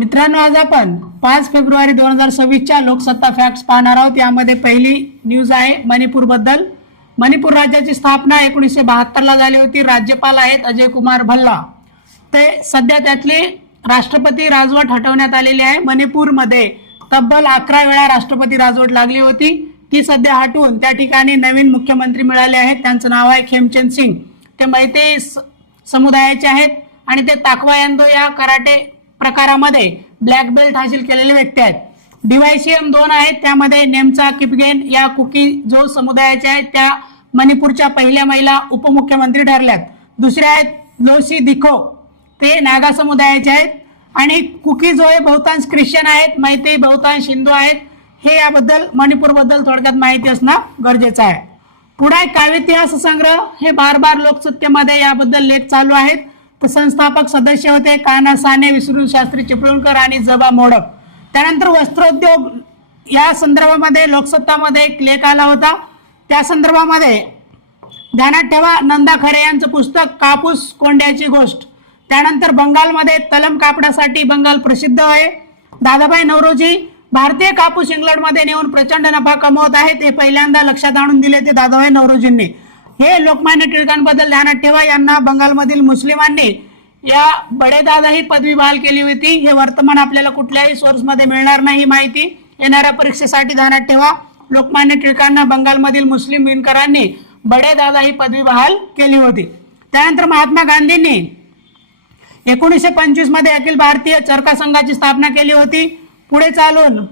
मित्रांनो, आज आपण 5 फेब्रुवारी 2026 च्या लोकसत्ता फॅक्ट्स पाहणार आहोत। यामध्ये पहिली न्यूज आहे मणिपूर बद्दल। मणिपूर राज्याची स्थापना 1972 ला झाली होती। राज्यपाल आहेत अजय कुमार भल्ला। ते सध्या त्यातली राष्ट्रपती राजवट हटवण्यात आलेली आहे। मणिपूर मध्ये तब्बल 11 वेळा राष्ट्रपती राजवट लागली होती, ती सध्या हटवून त्या ठिकाणी नवीन मुख्यमंत्री मिळाले आहेत। त्यांचं नाव आहे खेमचंद सिंग। ते मैतेई समुदायाचे आहेत आणि ते ताकवायंदो या कराटे प्रकारामध्ये ब्लॅक बेल्ट हासिल केलेले व्यक्ती आहेत। डीवायसीएम 2 आहेत, त्यामध्ये नेमचा किपगेन या कुकी जो समुदायाचे आहेत त्या मणिपूरच्या पहिल्या महिला उपमुख्यमंत्री ठरल्यात। दुसऱ्या आहेत लोसी दिखो, ते नागा समुदायाचे आहेत आणि कुकी जो बहुतांश ख्रिश्चन आहेत, मैतेई बहुतांश हिंदू आहेत। हे याबद्दल मणिपूर बद्दल थोडक्यात माहिती असणं गरजेचं आहे। पुढे काव्य इतिहास संग्रह हे बार लोकसत्तेमध्ये याबद्दल लेख चालू आहेत। तर संस्थापक सदस्य होते कान्हा साने, विष्णू शास्त्री चिपळूणकर आणि जबा मोडक। त्यानंतर वस्त्रोद्योग या संदर्भामध्ये लोकसत्तामध्ये एक लेख आला होता। त्या संदर्भामध्ये ध्यानात ठेवा नंदा खरे यांचं पुस्तक कापूस कोंड्याची गोष्ट। त्यानंतर बंगालमध्ये तलम कापडासाठी बंगाल प्रसिद्ध आहे। दादाभाई नौरोजी भारतीय कापूस इंग्लंडमध्ये नेऊन प्रचंड नफा कमवत आहेत, हे पहिल्यांदा लक्षात आणून दिले ते दादाभाई नौरोजींनी। हे लोकमान्य टिळकांबद्दल ध्यानात ठेवा, यांना बंगालमधील मुस्लिमांनी या बडेदादा ही पदवी बहाल केली होती। हे वर्तमान आपल्याला कुठल्याही सोर्स मध्ये मिळणार नाही माहिती। येणाऱ्या परीक्षेसाठी ध्यानात ठेवा, लोकमान्य टिळकांना बंगालमधील मुस्लिम विणकरांनी बडेदादा ही पदवी बहाल केली होती। त्यानंतर महात्मा गांधींनी 1925 मध्ये अखिल भारतीय चरखा संघाची स्थापना केली होती। पुढे चालून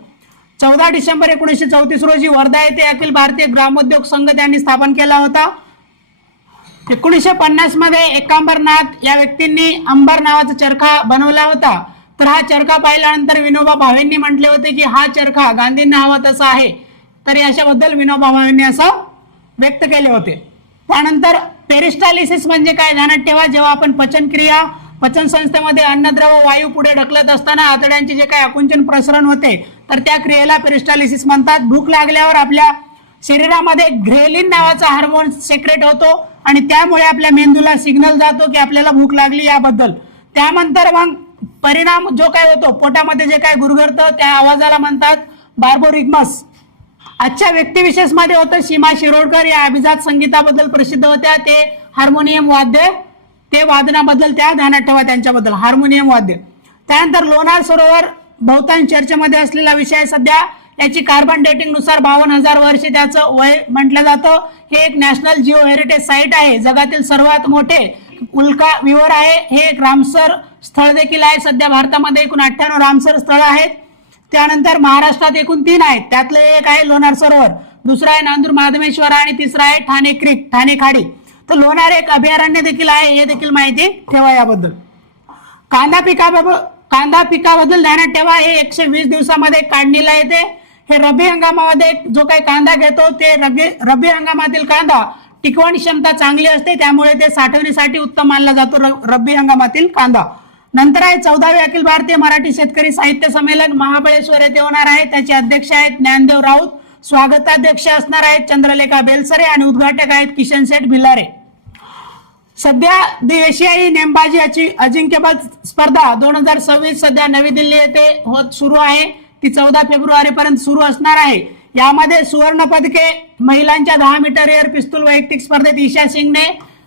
14 डिसेंबर 1934 रोजी वर्धा येथे अखिल भारतीय ग्रामोद्योग संघ त्यांनी स्थापन केला होता। 1950 मध्ये एकांबरनाथ या व्यक्तींनी अंबर नावाचा चरखा बनवला होता। तर हा चरखा पाहिल्यानंतर विनोबा भावेंनी म्हटले होते की हा चरखा गांधींना हवा तसा आहे। तर याच्याबद्दल विनोबा भावेंनी असं व्यक्त केले होते। त्यानंतर पेरिस्टालिसिस म्हणजे काय ध्यानात ठेवा, जेव्हा आपण पचन संस्थेमध्ये अन्नद्रव वायू पुढे ढकलत असताना आतड्यांचे जे काही आकुंचन प्रसरण होते तर त्या क्रियेला पेरिस्टालिसिस म्हणतात। भूक लागल्यावर आपल्या शरीरामध्ये ग्रेलिन नावाचा हार्मोन सेक्रेट होतो आणि त्यामुळे आपल्या मेंदूला सिग्नल जातो की आपल्याला भूक लागली याबद्दल। त्यानंतर मग परिणाम जो काय होतो, पोटामध्ये जे काय गुरगुरतं त्या आवाजाला म्हणतात बार्बोरिग्मस। आजच्या व्यक्तिविशेष मध्ये होतं सीमा शिरोडकर, या अभिजात संगीताबद्दल प्रसिद्ध होत्या। ते हार्मोनियम वाद्य, ते वादनाबद्दल त्या ध्यानात ठेवा त्यांच्याबद्दल, हार्मोनियम वाद्य। त्यानंतर लोणार सरोवर बहुतांश चर्चेमध्ये असलेला विषय सध्या, याची कार्बन डेटिंग नुसार 52,000 वर्षे त्याचं वय म्हटलं जातं। हे एक नॅशनल जिओ हेरिटेज साईट आहे, जगातील सर्वात मोठे उल्का विवर आहे। हे एक रामसर स्थळ देखील आहे। सध्या भारतामध्ये एकूण 98 रामसर स्थळ आहेत। त्यानंतर महाराष्ट्रात एकूण 3 आहेत, त्यातलं एक आहे लोणार सरोवर, दुसरा आहे नांदूर महादेवेश्वर आणि तिसरा आहे ठाणे क्रीक, ठाणे खाडी। तर लोणार एक अभयारण्य देखील आहे, हे देखील माहिती ठेवा याबद्दल। कांदा पिकाबद्दल ध्यानात ठेवा, हे 120 दिवसामध्ये काढणीला येते। हे रब्बी हंगामामध्ये जो काही कांदा घेतो ते रब्बी हंगामातील कांदा टिकवण क्षमता चांगली असते, त्यामुळे ते साठवणीसाठी उत्तम मानला जातो रब्बी हंगामातील कांदा। नंतर आहे 14वे अखिल भारतीय मराठी शेतकरी साहित्य संमेलन महाबळेश्वर येथे होणार आहे। त्याचे अध्यक्ष आहेत ज्ञानदेव राऊत, स्वागताध्यक्ष असणार आहेत चंद्रलेखा बेलसरे आणि उद्घाटक आहेत किशन शेठ भिलारे। सध्या एशियाई नेमबाजी अजिंक्यपद स्पर्धा 2026 सध्या नवी दिल्ली येथे सुरू आहे। ती 14 फेब्रुवारी पर्यंत सुरू असणार आहे। यामध्ये सुवर्ण पदके महिलांच्या 10 मीटर एअर पिस्तूल वैयक्तिक स्पर्धेत ईशा सिंगने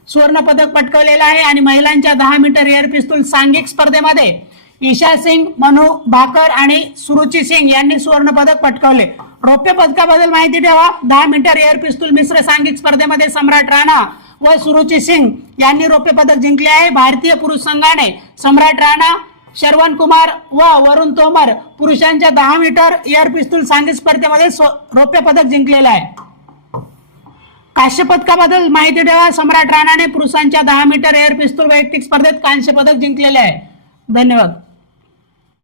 सुवर्ण पदक पटकावलेलं आहे आणि महिलांच्या 10 मीटर एअर पिस्तूल सांघिक स्पर्धेमध्ये ईशा सिंग, मनू भाकर आणि सुरुची सिंग यांनी सुवर्ण पदक पटकावले। रौप्य पदकाबद्दल माहिती ठेवा, 10 मीटर एअर पिस्तूल मिश्र सांघिक स्पर्धेमध्ये सम्राट राणा व सुरुची सिंग यांनी रौप्य पदक जिंकले आहे। भारतीय पुरुष संघाने सम्राट राणा, श्रवण कुमार व वरुण तोमर पुरुषांच्या 10 मीटर एअर पिस्तूल सांघिक स्पर्धेमध्ये रौप्य पदक जिंकलेलं आहे। कांस्य पदकाबद्दल माहिती ठेवा, सम्राट राणाने पुरुषांच्या 10 मीटर एअर पिस्तूल वैयक्तिक स्पर्धेत कांस्य पदक जिंकलेले आहे। धन्यवाद।